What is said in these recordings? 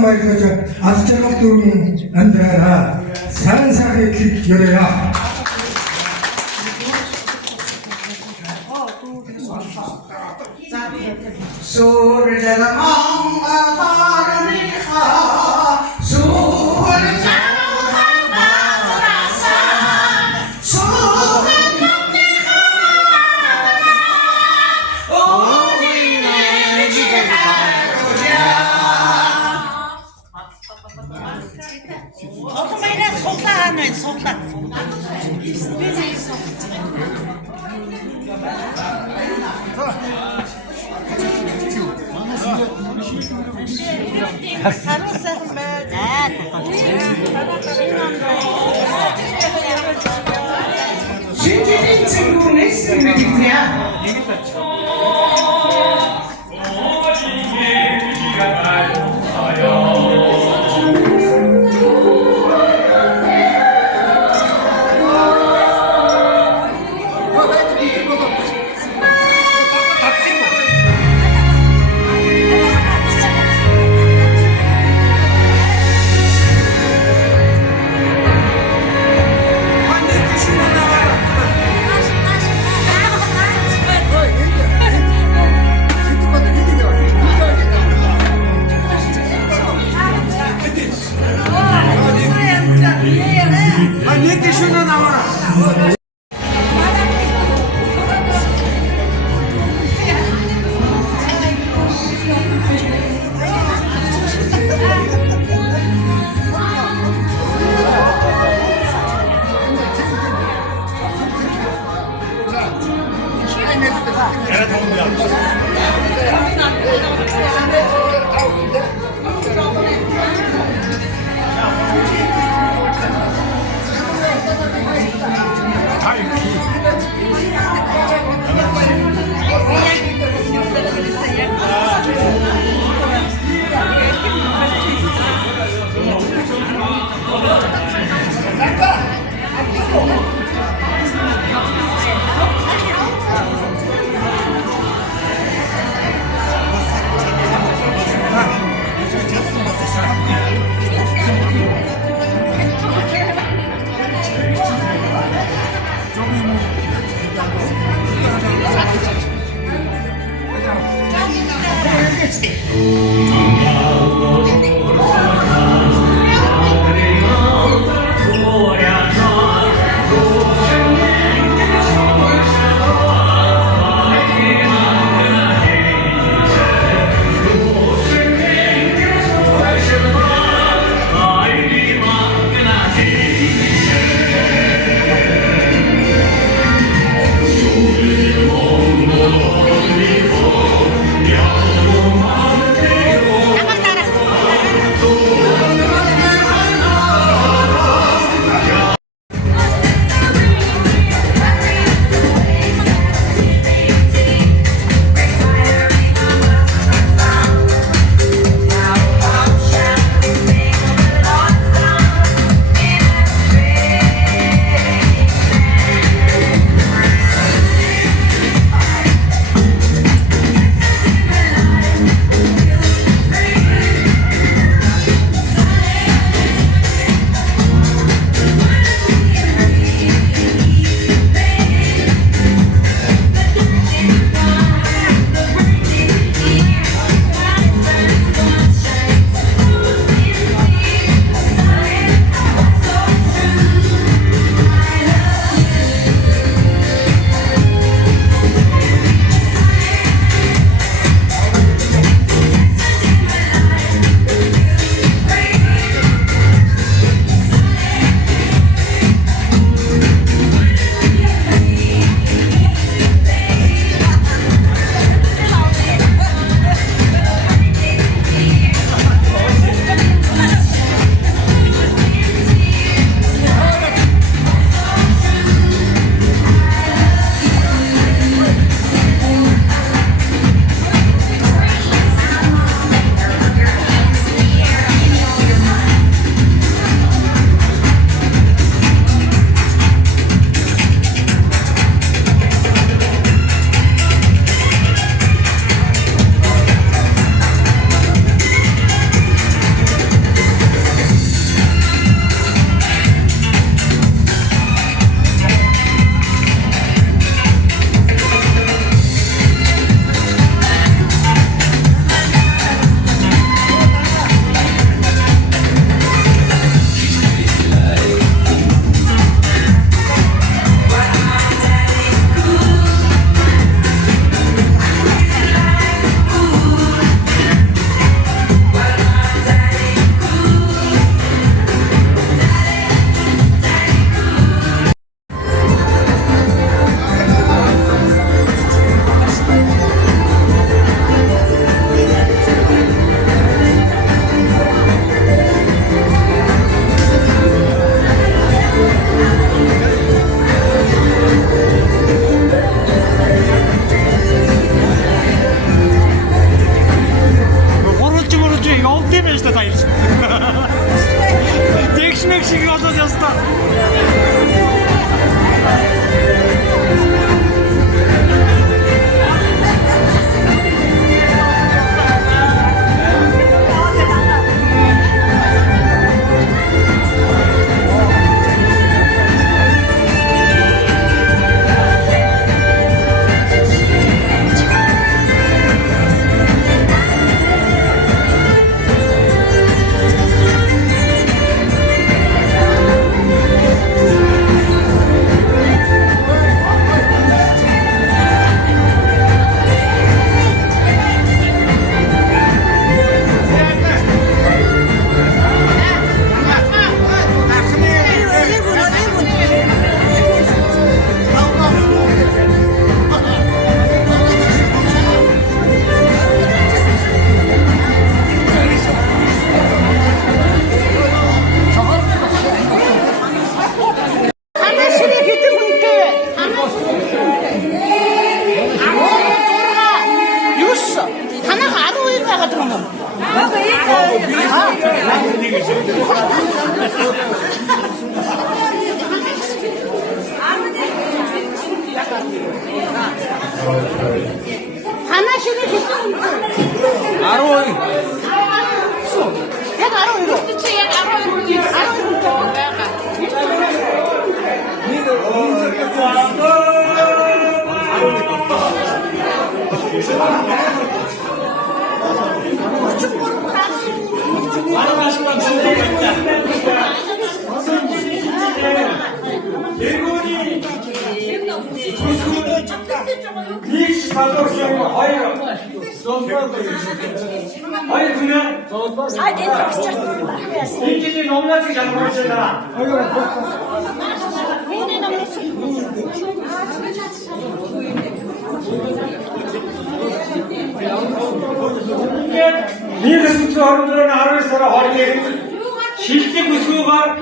말이죠. 아스트로도 안드라라 산사의 길 열어야. Okumayla solda. Sarılsın böyle. Şimdi 친구는 스물이야. Işık yolda yazıdan. 하나씩이 비트군께 유스 하나가 아로인가가 들어오면 하나씩이 비트군께 아로이. 얘가 아로이로 그치 얘가 아로이로 Hayır kınan. İkinci nomla çıkacak başına. Bir kısım sorunların arasında hareket. Şilti kusuğu var.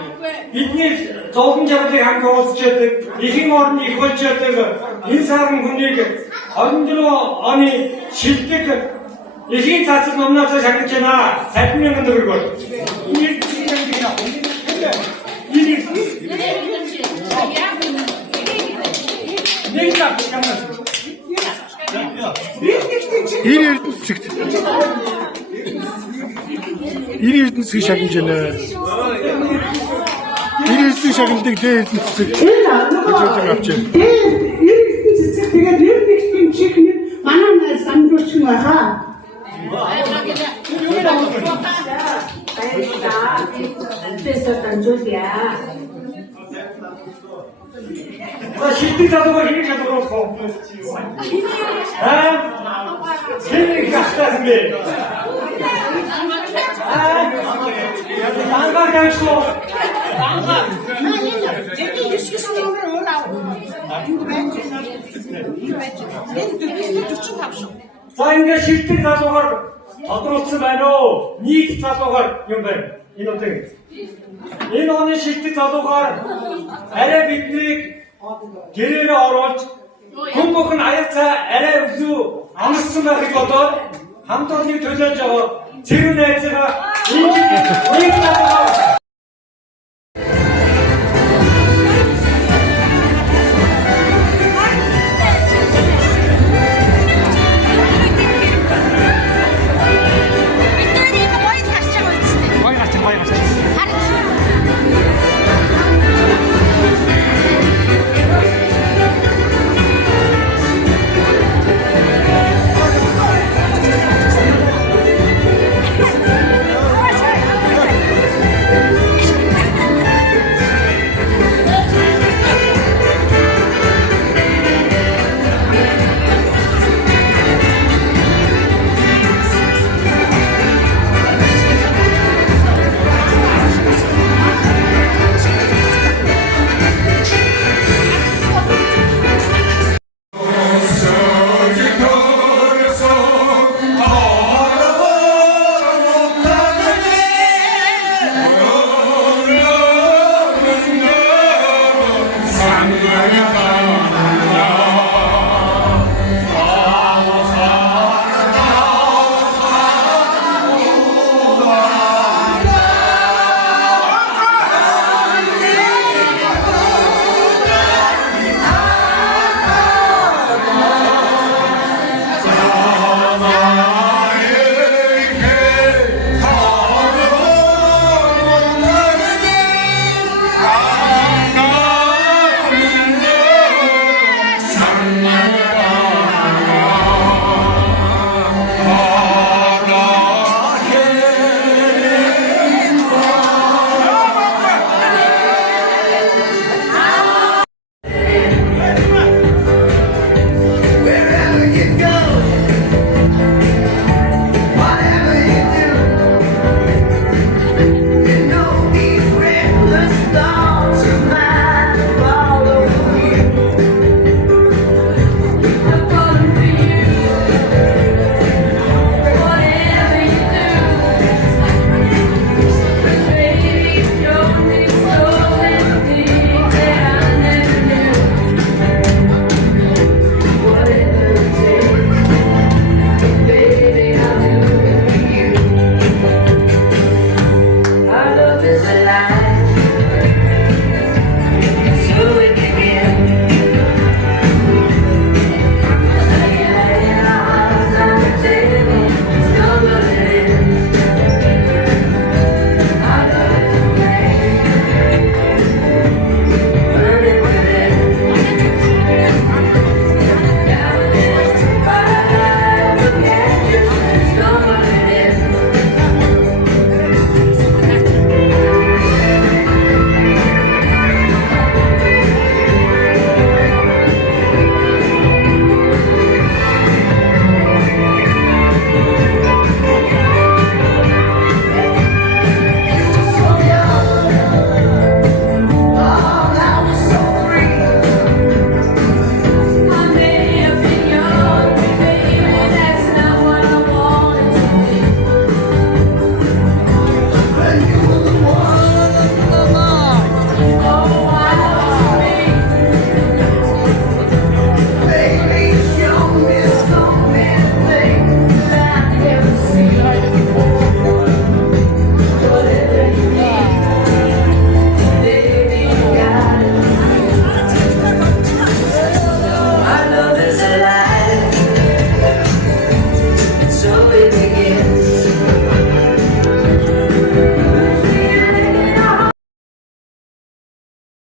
Bitmiş toplumca bir hangi oluşturdu. İşin orada yıkılacak. İnsanın günlüğü. Arındılı ani şilti işin tatlı nomlasa şakıçına. Hepimiz kındırır var. Ne yapacağım? 일 эрдэнэ цэгт. Ил эрдэнэ цэг шагнажна. Ил эрдэнэ шагнадаг дэ эрдэнэ цэг. Өжөөдөг авчаа. Тэгээд нэг тийм чихний манай самжууч байгаа. Şilti zadıma yeni kadar olsun. Ha? Seni kaçtasın be? Ha? Dangar gençlo. 여기 유스키스는 올라오고 За ингээд шилдэг залуугаар тодорхойлсон байна уу? Нийт залуугаар юм байна. Энэ одоо энэ оны шилдэг залуугаар арай биднийг гэрээрээ оруулж хүн бүхэн аяг цаа арай өвлөө амарсан байхыг бодоод хамт олонний төлөөж яваа цэрэг найзгаа